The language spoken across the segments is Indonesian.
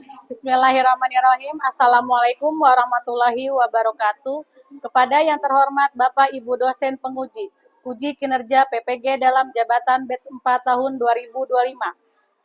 Bismillahirrahmanirrahim. Assalamualaikum warahmatullahi wabarakatuh. Kepada yang terhormat Bapak Ibu dosen penguji, uji kinerja PPG dalam jabatan batch 4 tahun 2025.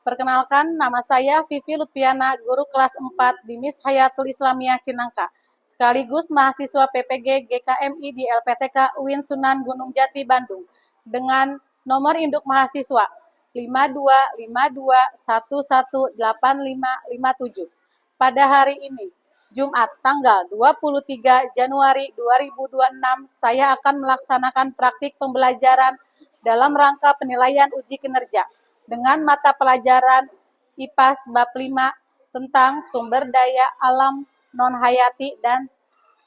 Perkenalkan, nama saya Vivi Lutfiana, guru kelas 4 di MIS Hayatul Islamiyah Cinangka, sekaligus mahasiswa PPG GKMI di LPTK UIN Sunan Gunung Jati, Bandung, dengan nomor induk mahasiswa 5252118557. Pada hari ini, Jumat tanggal 23 Januari 2026, saya akan melaksanakan praktik pembelajaran dalam rangka penilaian uji kinerja dengan mata pelajaran IPAS bab 5 tentang sumber daya alam non-hayati dan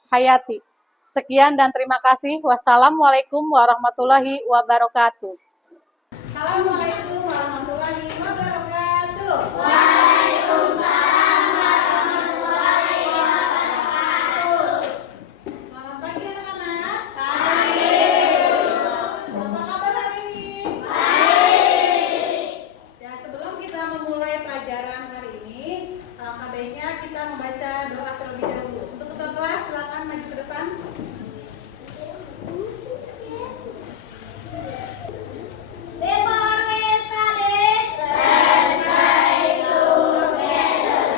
hayati. Sekian dan terima kasih. Wassalamualaikum warahmatullahi wabarakatuh. Assalamualaikum warahmatullahi wabarakatuh. Waalaikumsalam warahmatullahi wabarakatuh. Selamat pagi anak-anak. Pagi. Apa kabar hari ini? Baik. Ya, sebelum kita memulai pelajaran hari ini, alangkah baiknya kita membaca doa terlebih dahulu. Untuk ketua kelas, silakan maju ke depan. Before we study, let's pray together.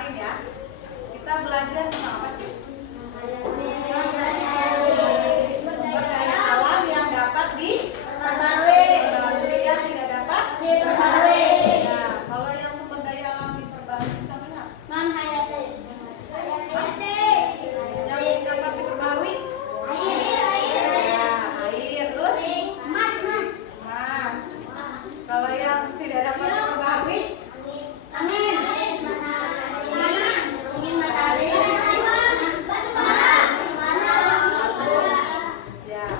kemarin ya. Kita belajar tentang apa sih? Sumber daya alam yang dapat diperbarui dan tidak dapat diperbarui. Nah, kalau yang sumber daya alam diperbarui contohnya yang dapat diperbarui air, terus emas. Kalau yang tidak dapat diperbarui Angin, matahari, ya.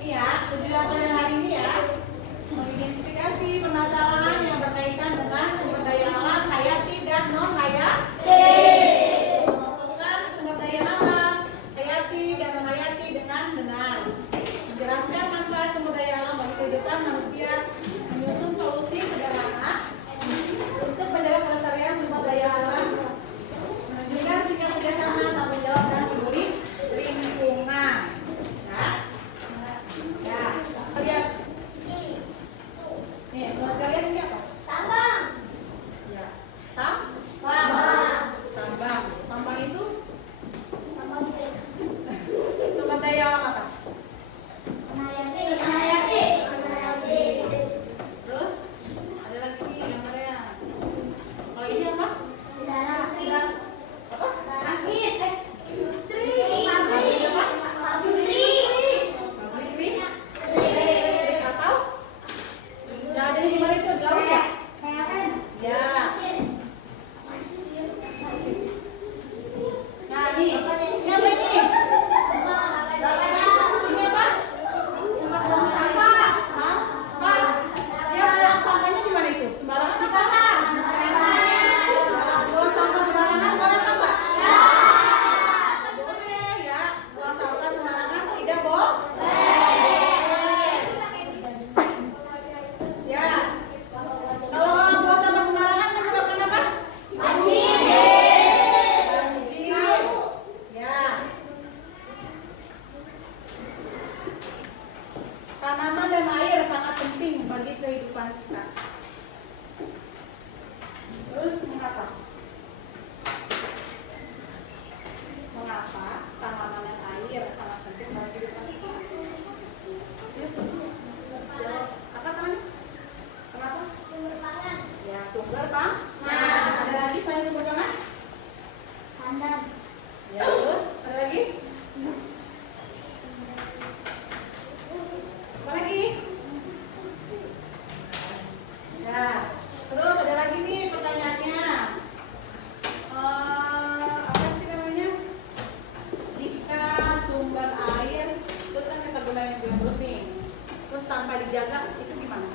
Ini ya, tujuan kalian hari ini ya, mengidentifikasi permasalahan yang berkaitan dengan sumber daya alam hayati dan non hayati. Menentukan sumber daya alam hayati dan non hayati dengan benar. Menjelaskan manfaat sumber daya alam bagi kehidupan manusia. Menyusun solusi sederhana untuk menjaga kelestarian sumber daya alam. Menunjukkan sikap kerjasama, tanggung jawab dan peduli lingkungan. Ya, lihat. Nih, menurut kalian ini apa? Ya, tambang. Tambang itu sumber daya alam apa? Terus ada lagi nih yang mana ya? Kalau ini apa? Apa? Pabrik atau? Nah, ada di mana itu? Di laut ya? Ya. Nah, nih. Siapa ini? Ini apa? Sampah. Dia buang sampahnya di mana itu? Sembarangan apa? Buang sampah sembarangan boleh apa enggak? Boleh ya. Buang sampah sembarangan tidak boleh. Ya. Kalau buang sampah sembarangan menyebabkan apa? Banjir. Ya. Tanaman dan air sangat penting bagi kehidupan kita. Terus mengapa? Mengapa tanaman dan air sangat penting bagi kehidupan kita? Apa teman? Kenapa? Ya, sumber pangan. Ada lagi selain sumber pangan? Ya, terus ada lagi? Apa lagi? Ya, terus ada lagi nih pertanyaannya. Apa sih namanya? Jika sumber air terus kan kita gunain terus nih, terus tanpa dijaga itu gimana?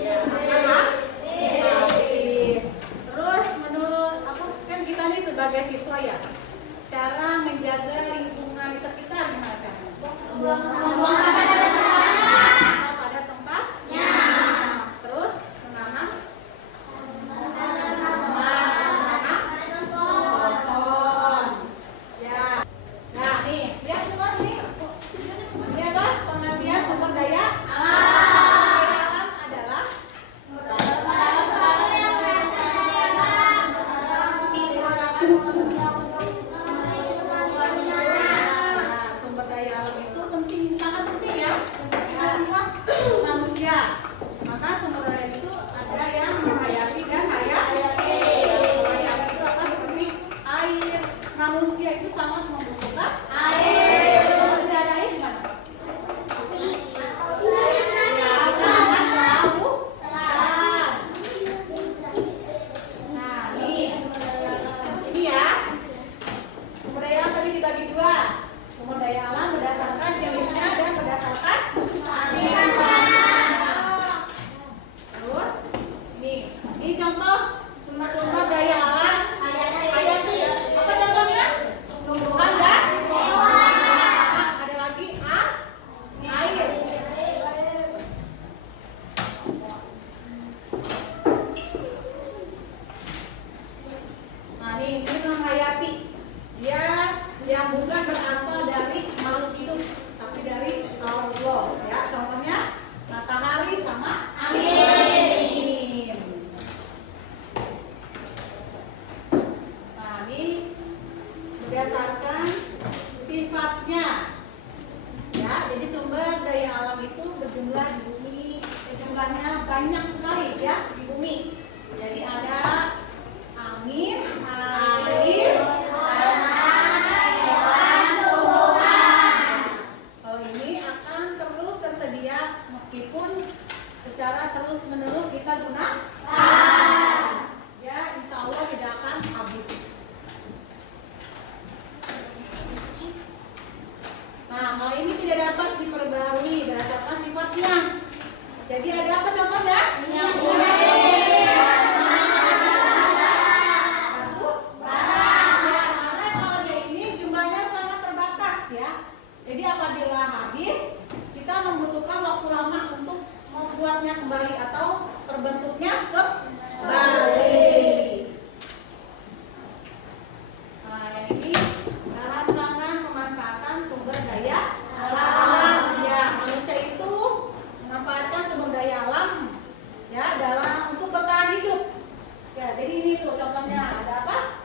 Ya, akan ya di bumi. Jadi ada angin, air, kalau ini akan terus tersedia meskipun secara terus menerus kita gunakan. Ya, insya Allah tidak akan habis. Nah, kalau ini tidak dapat diperbarui berdasarkan sifatnya. Jadi ada apa contohnya? Minyak goreng. Batu bara. Ya, karena kalau dia ini jumlahnya sangat terbatas ya. Jadi apabila habis, kita membutuhkan waktu lama untuk membuatnya kembali atau terbentuknya kembali. Nah, yang ini bahan pangan pemanfaatan sumber daya alam. Ya, manusia itu memanfaatkan sumber daya alam ya dalam untuk bertahan hidup. Ya, jadi ini tuh contohnya ada apa?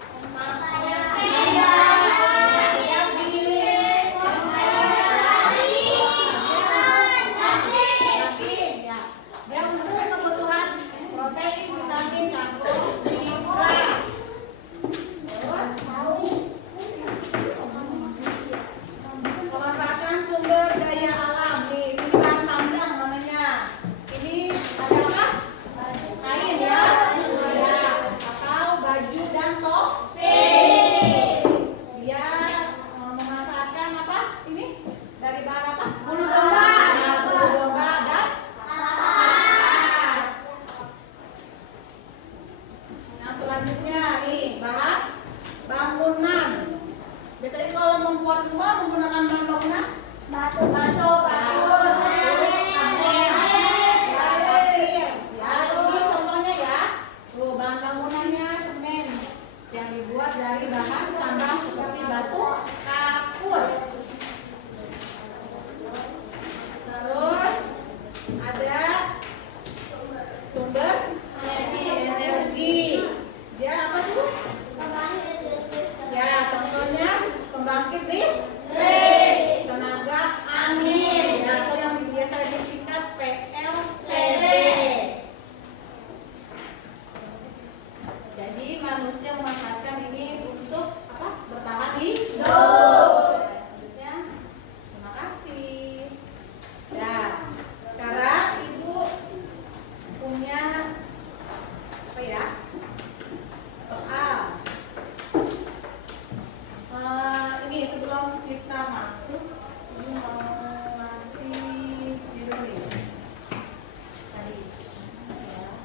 Pemanfaatan sumber daya alam nih, ini bahan tambang namanya. Ini ada apa? Kain ya, atau baju dan topi. Dia memanfaatkan apa? Ini dari bahan apa? Bulu domba. Ya, bulu domba dan kapas. Nah, selanjutnya nih bahan bangunan. Biasanya kalau membuat rumah menggunakan bahan bangunan batu. Ya, ini contohnya ya. Tuh, bahan bangunannya semen yang dibuat dari bahan tambang seperti batu kapur. Terus ada sumber energi. Dia apa tuh? Ya, contohnya pembangkit listrik, tenaga angin, ya, atau yang biasa disingkat PLTB. Jadi manusia memanfaatkan ini untuk apa? Bertahan hidup. Selanjutnya, terima kasih. Ya, sekarang Ibu punya apa ya? Soal. Ini sebelum kita masuk, ini mau ngasih judul nih. Tadi. Ya.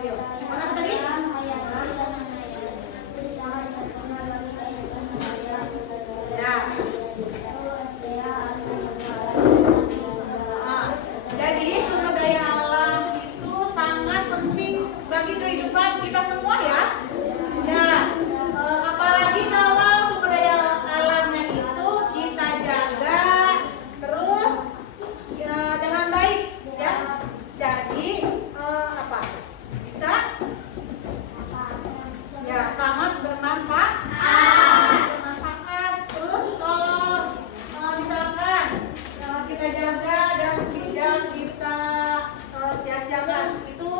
Ayo, mana tadi? Ya. Nah, jadi sumber daya alam itu sangat penting bagi kehidupan kita semua ya. Ya, apalagi kalau sumber daya alamnya itu kita jaga terus ya, dengan baik ya. Jadi apa? Bisa ya sangat bermanfaat. Bermanfaat. Terus kalau misalkan kita jaga dan tidak kita sia-siakan itu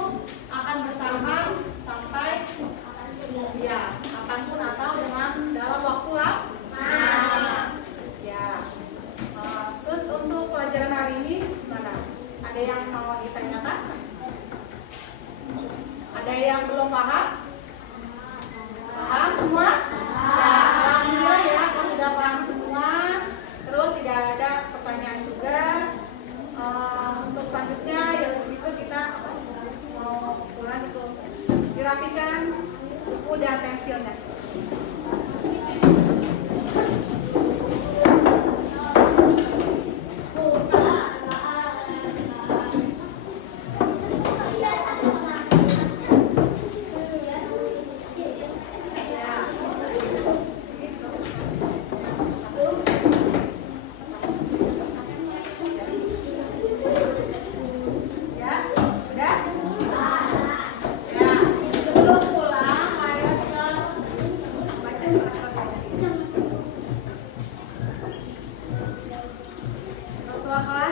akan bertahan sampai ya kapanpun atau dalam waktu lama. Ya. Terus untuk pelajaran hari ini gimana? Ada yang mau ditanyakan? Ada yang belum paham? Paham semua? Ya, alhamdulillah ya, kalau sudah paham semua. Terus tidak ada pertanyaan juga. Untuk selanjutnya ya itu kita mau pulang itu dirapikan buku dan pensilnya. Ya, sudah? Ya, sebelum pulang, mari kita baca surat-surat. Ketua kelas